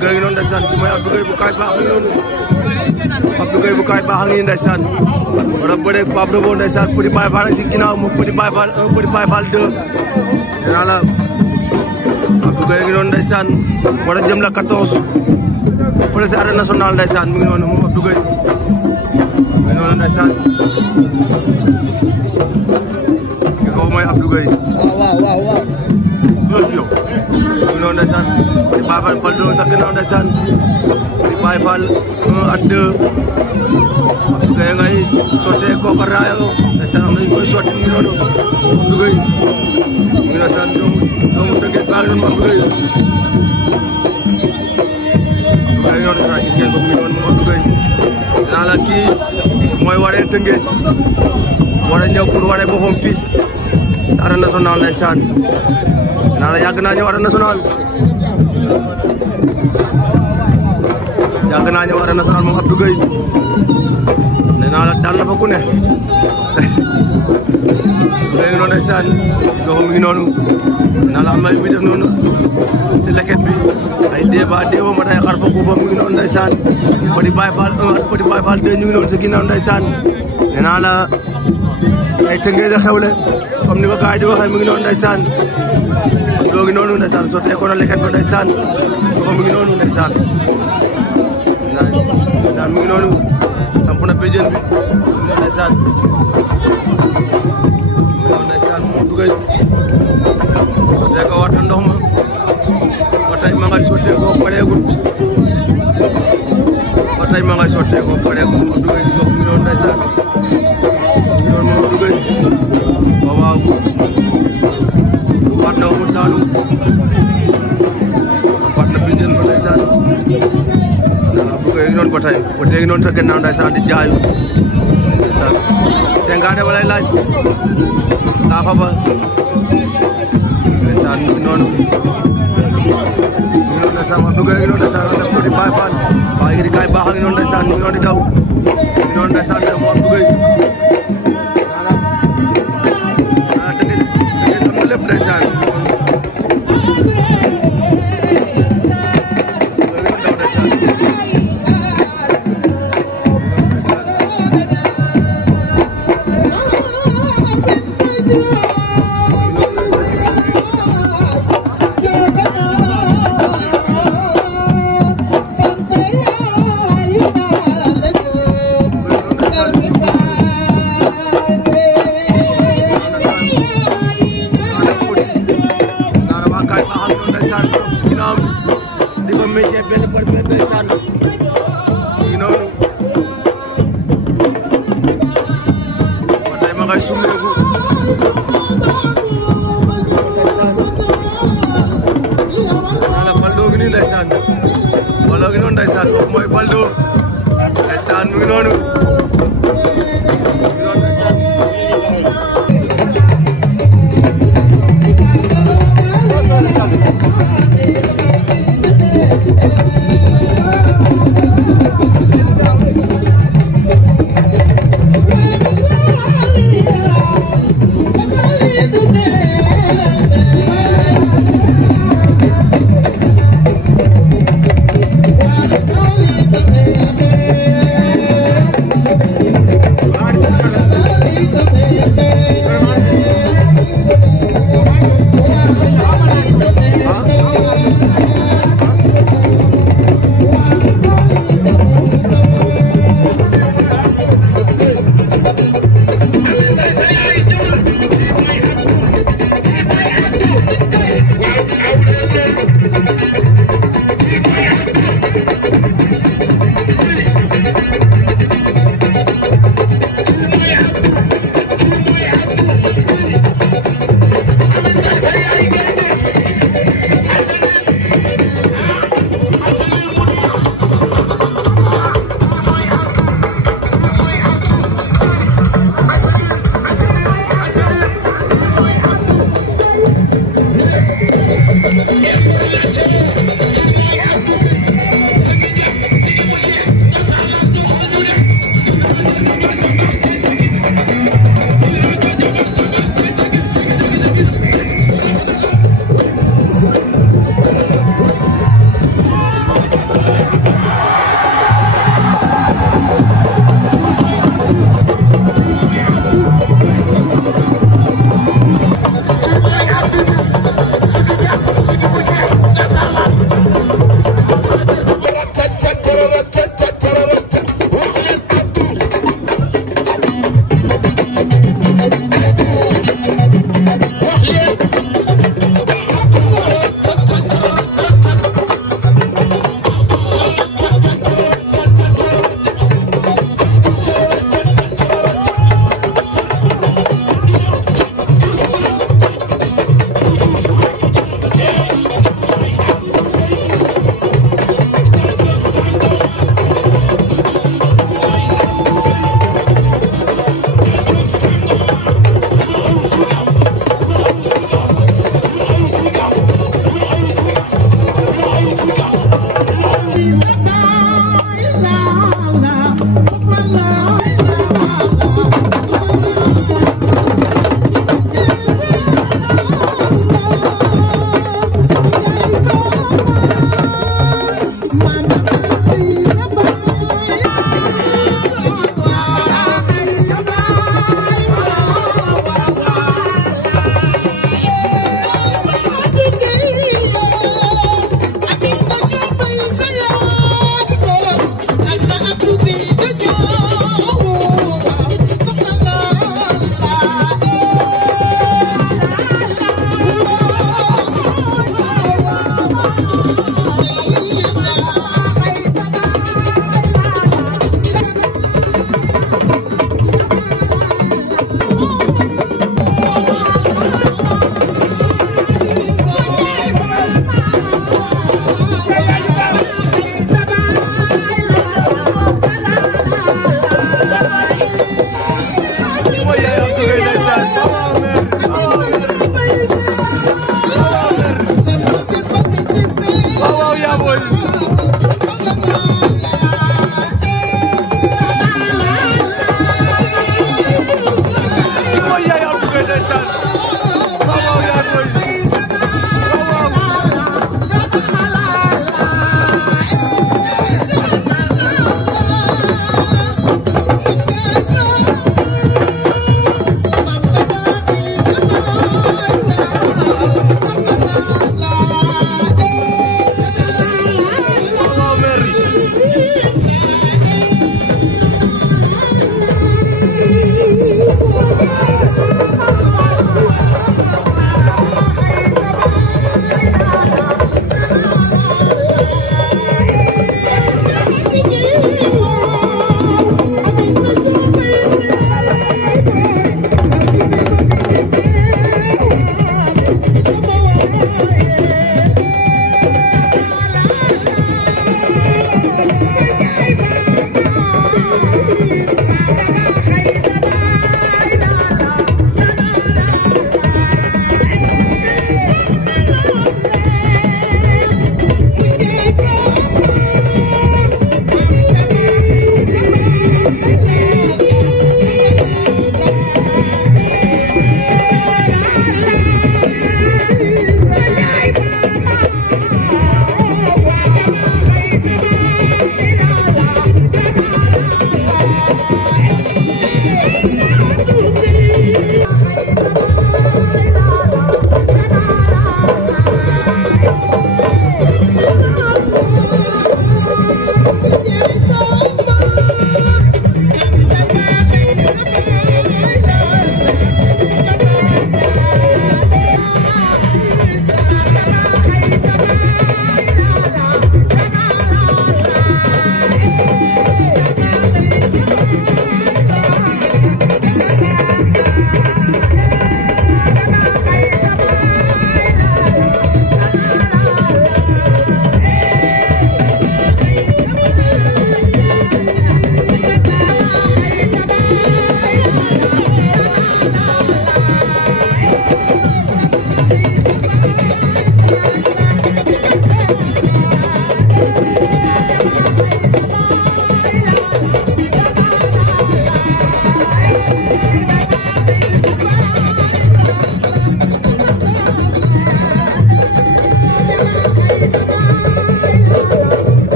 Gueye ngi noonu ndeysaan ki mooy Abdou Gueye bu kaay baax ngi noonu Abdou Gueye bu kaay baax ngi ndeysaan wala bëre Pape Robo ndeysaan Petit Baye Fall si ginnaaw moom Petit Baye Fall 1 Petit Baye Fall 2 dinaa la Abdou Gueye ngi noonu ndeysaan war a jëm la 14 fële si arène nationale ndeysaan mi ngi noonu moom Abdou Gueye mi ngi noonu ndeysaan ki ko mooy Abdou Gueye waaw mi ngi noonu ndeysaan Petit Baye Fall Fall 2 sax ginnaaw ndeysaan Petit Baye Fall 1 ak 2 Abdou Gueye ngay sottee kooka raayo ndeysaan am nañu koy sotti mi ngi noonu Abdou Gueye mi ngi ndeysaan doomu dëgg baa ngi noonu Abdou Gueye noonu ndeysaan gis ngeen ko mi ngi noonu moom Abdou Gueye dinaa la kii mooy waree Tëngéej war a ñëw pour wane boppam fii ci arène nationale ndeysaan dinaa la yàgg naa ñëw arène nationale moom Abdou Gueye nee naa la daan na fa ku ne léegi noonu ndeysaan loxo mi ngi noonu naa la am na yu muy def noonu ci leket bi ay débat débat ma day xar fa kuufa mi ngi noonu ndeysaan Petit Baye Fall 1 ak Petit Baye Fall 2 ñu ngi noonu sa ginnaaw ndeysaan nee naa la ay Tëngéej a xewle comme ni ko gars yi di waxee mi ngi noonu ndeysaan doo ngi noonu ndeysaan sottee ko na leket ba ndeysaan loxo mi ngi noonu ndeysaan mi ngi noonu samp na béjjén bi ndeysaan ndeysaan Abdou Gueye sottee ko waata ndox ma ba tey ma ngay sottee ko pareegul ba tey ma ngay sottee ko pareegul Abdou Gueye gis nga mi ngi noonu ndeysaan mi ngi noonu moom Abdou Gueye waaw waat na mu daanu waat na béjjén ba ndeysaan Abdou Gueye ngi noonu ba tey ba léegi noonu sa gannaaw ndeysaan di jaayu ndeysaan tengaade walay laaj laafa ba ndeysaan mi ngi noonu ndeysaan Abdou Gueye ngi noonu ndeysaan def ko di Baye Fall waaye ngi di kaay baax ngi noonu ndeysaan mi ngi noonu di daw mi ngi noonu ndeysaan de moom Abdou Gueye dëgg am na lépp ndeysaan ndeysaan kooku mooy Baldo ndeysaan mu ngi noonu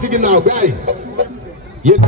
Si ginnaaw gaay yéen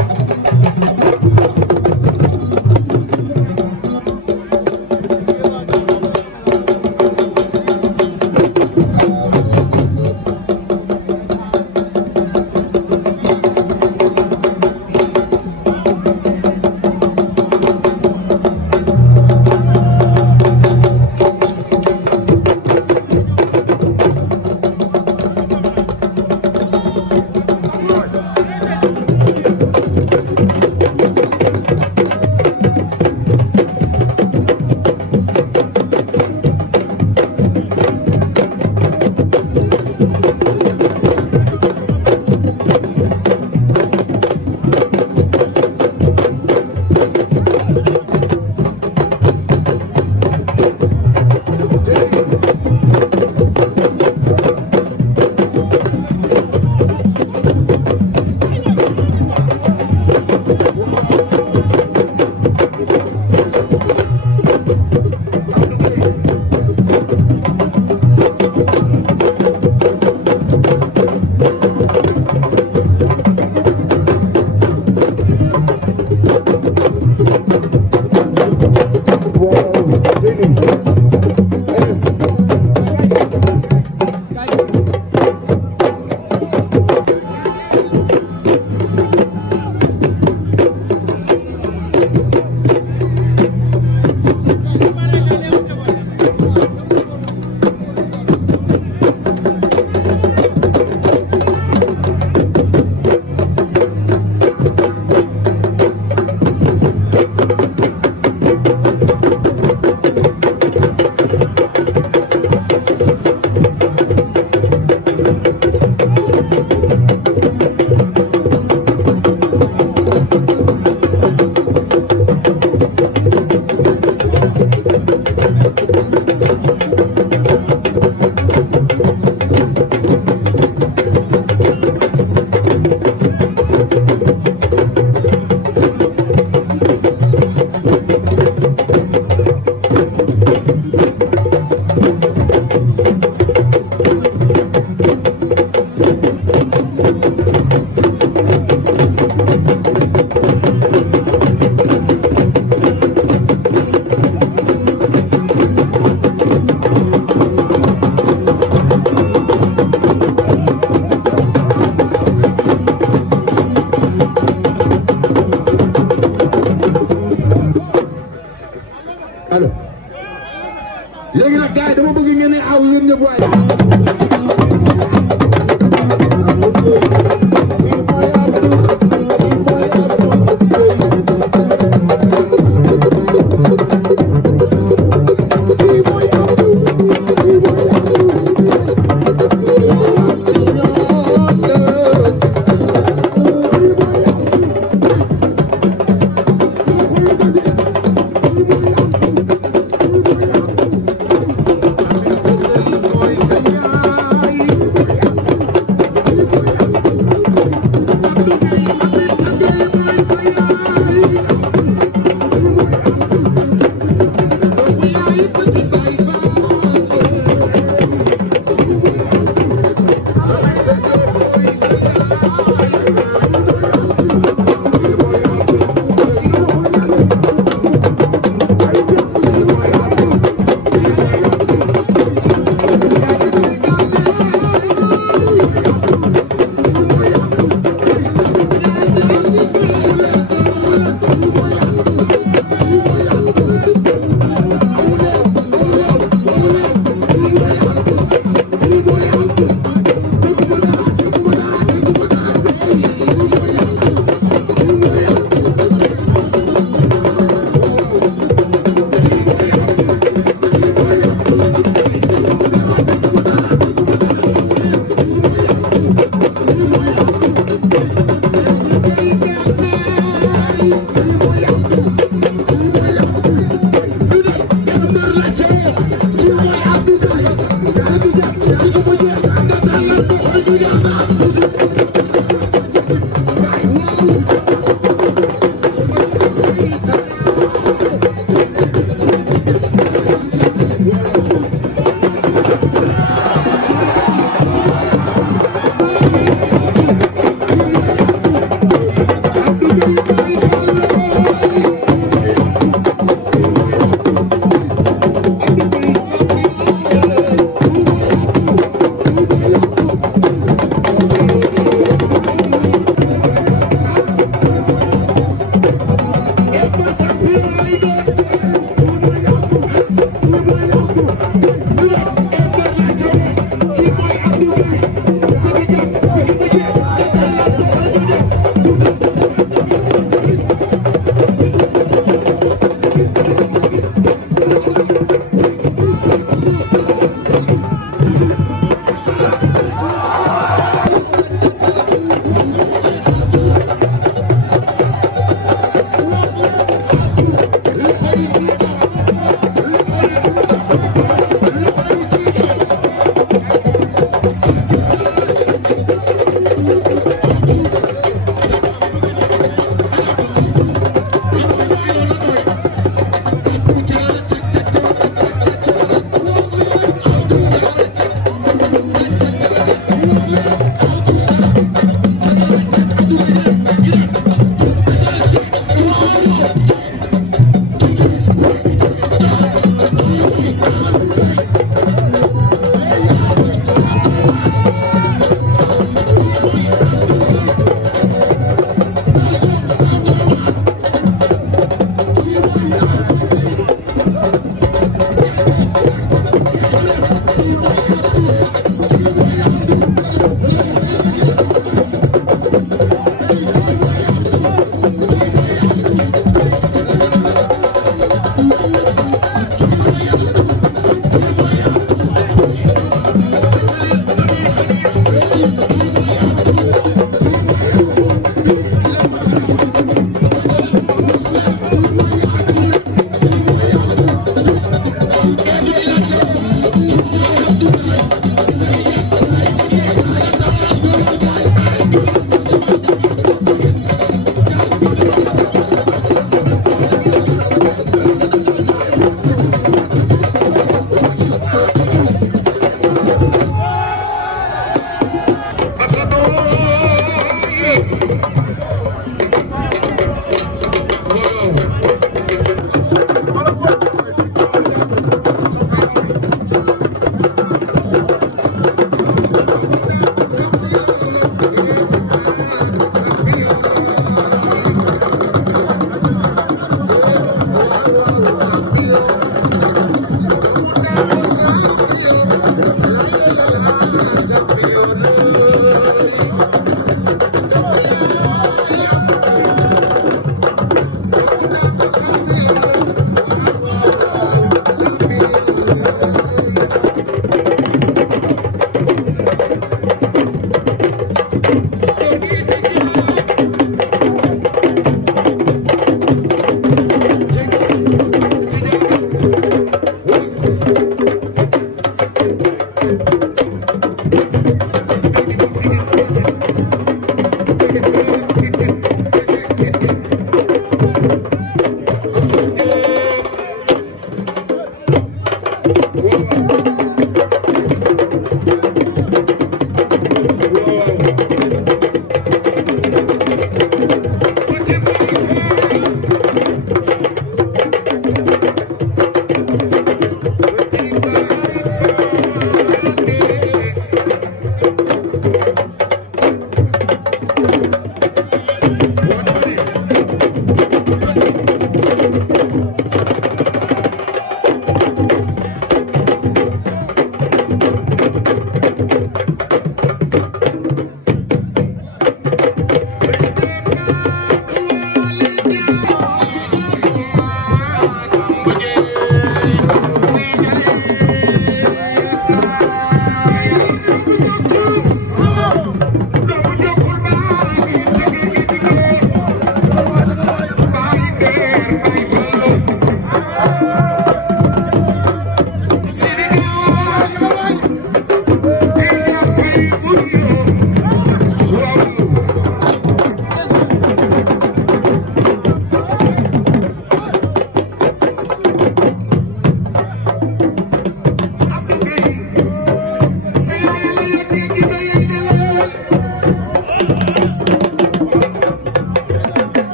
léegi nag gars yi dama bëgg ngeen ne aw yéen ñëpp waaye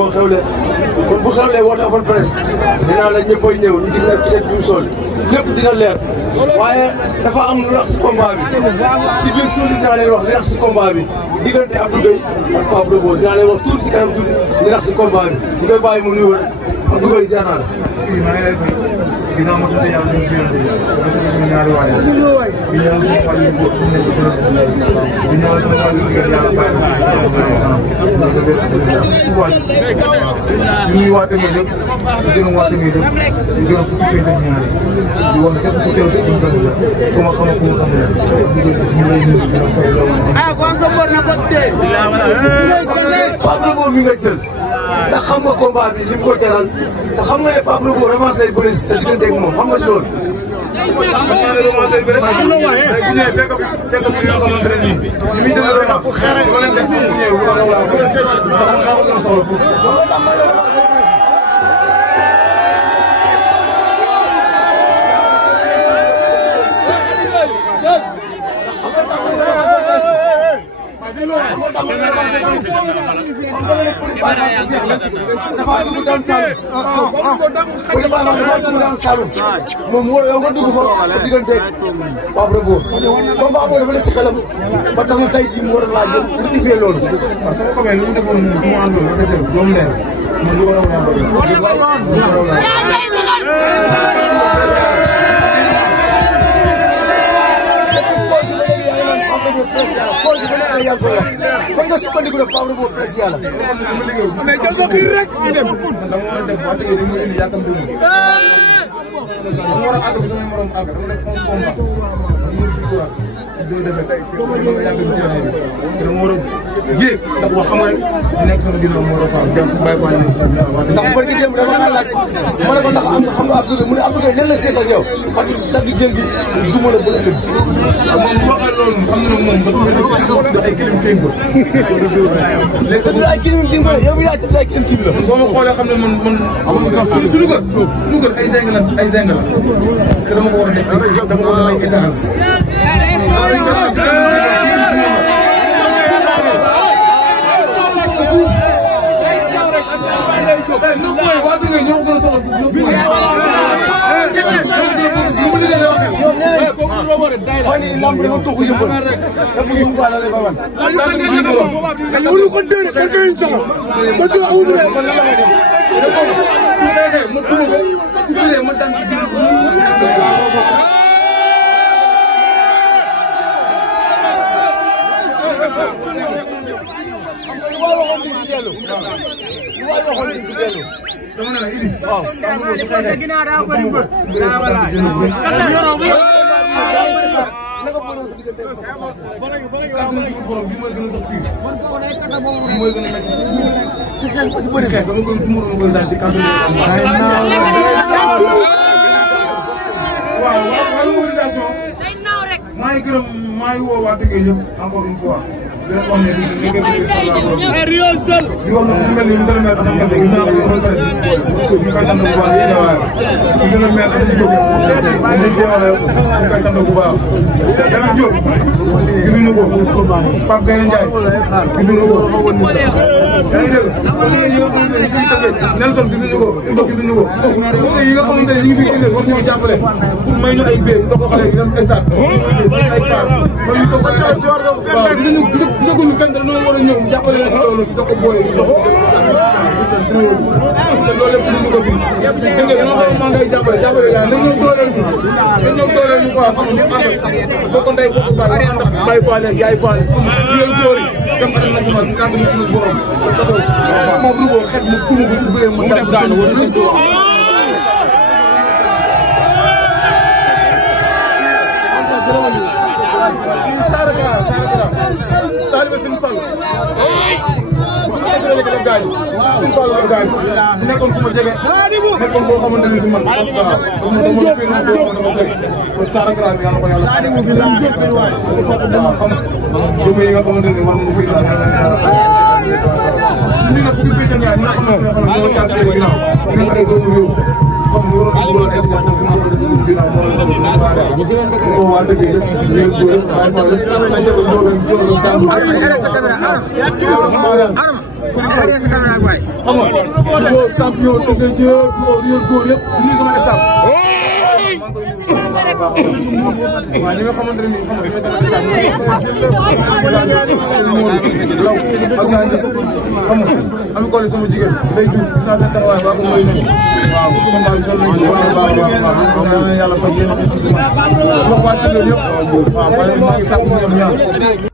moo xewle kon bu xewlee woote open press dinaa la ñëppay ñëw ñu gis na gisat bi mu sol lépp dina leer waaye dafa am lu rax si combat bi si biir tuuti dinaa leen wax li rax si combat bi diggante Abdou Gueye ak Pape Lebo dinaa leen wax tuuti si kanam tuuti li rax si combat bi ñu koy bàyyi mu nuyoo rek Abdou Gueye ziar naa la. maa ngi lay fay ginnaaw ma sant yàlla ñu si yéen a ngi suñu ñaari waay di ñaanal suñu xol yu góor fu mu nekk gërëm di ñaanal suñu xol yu jigéen yàlla bàyyi la si kanam ñu ngi waa Tëngéej yëpp di gërëm waa Tëngéej yëpp di gërëm fukki pénc ak ñaar yi di wax ne képp ku teew si ñu gën la ku ma xam ku ma xam ne ñu lay nuyu di la fay loolu Pape Lebo mi nga jël ndax xam nga combat bi li mu ko jaral te xam nga ne Pape Lebo revanche lay bëri sa diggante ak moom xam nga si loolu. xam naa ne revanche lay bëri mais bu ñëwee fekk bi yoo xamante ne nii li muy jël revanche ma leen def bu ñëwee bu ko raw laa ko ndax maa ko gën a soxla foofu. moom moo yow nga dugg fa diggante Pape Lebo combat boobu dafa des si xelam ba tax na tey jii mu war a laaj rectifier loolu. waaw sama copain lu mu defoon moom bu mu àndoon ba desee doomu leer man lu ko raw laa bëgg lu ko raw laa kon nga sukkandiku ne Pape Lebo presse yàlla. mais jël ko kii rek ñu dem. dama war a def wax dëgg yàlla indi yàkkam dugg. dama war a àgg bi sama morom àgg dama nekk un combat. dama victoire deux défaites dama yàgg si terrain bi te dama war a yéeg ndax wax xam nga nekk sama ginnaaw moo war a faaw jàpp si bàyyi faa ñëw si ndax barki démb dama kaa laaj ma ne ko ndax am xam nga Abdou Gueye mu ne Abdou Gueye lan la seet ak yow ak dagg jël gi du ma la bëgg a tëdd. moom bu waxee loolu xam na moom dafa mel ni ay kilim téye ko. léegi du ay kilim téye ko yow yaa ci ay kilim téye la. boo ma xoolee xam ne man suñu kër ay zeng la te dama ko war a def dama ko war a ay étage. non mooy waa Tëngéej ñoo ko gën a soxla foofu ñoo dama ne la Idi. waaw. kàddu borom bi mooy gën a sax pire. bi mooy gën a métti. ci xeex ba si bëri xeex dama koy duma dama koy daal ci kàddu waaw wàllu mobilisation. maa ngi gërëm maa ngi woo waa Tëngéej yëpp encore une fois. di leen wax ne di wax ne su mel ni monsieur le maire Assane Gassé gis naa ko ñu koy sant bu baax yéen a waay monsieur le maire Assane Diop ñu koy sant bu baax Lamine Diop gisuñu ko Pape Gaye Ndiaye gisuñu ko yaa ngi dégg Nelson gisuñu ko Ibo gisuñu ko yi nga xamante ne ñu ngi fi génne war ñoo jàppale pour may ñu ay bee ñu ko xale ñu dem stade ay par may ñu toog ay gisaguñu kenn dañoo war a ñëw jàppale leen si loolu jox ko booyee jox ko loolu lépp suñu ko fi dégg nga dama xam maa ngay jàppale yaa nañ ñëw dooleel ñu nañ ñëw dooleel ñu quoi xam nga ñu ànd bokk ndey bokk baay ànd ak Baye Fall ak Yaay Fall yéen góor yi dem arène nationale si kàddu suñu borom moom bu boo xet mu kunu ko ci bëree mu def daanu wala seen do taalibe Sëñ Fall Sëñ Fall la gaañ nekkoon ku ma jege nekkoon boo xamante ne si man waaw dama fi na ko dama sëy kon Sara Gara bi yàlla ko yàlla xam jëmm yi nga xamante ne war nañu fi ni na fukki pécc ñaar ñi nga xamante ne ñoo caa fee ginnaaw nekk ay doomu réew xam ñu waroon dugal ay def suñu ginnaaw moo waa dëgg yëpp ñëw góor Baye Fall yëpp nañ def ñoo leen daan xam nga ko champion tëddee ci réel góor yëpp di nuyu sama staff waaw ñi nga xamante ne nii xam nga ñooy sama staff am ko sama jigéen day juuf gis naa seen taxawaay baa ko mooy nañu waaw combat bi sol nañu baax yàlla faj yéen wax waa tëddee yëpp waaw maa ngi sàkku si ñoom ñaan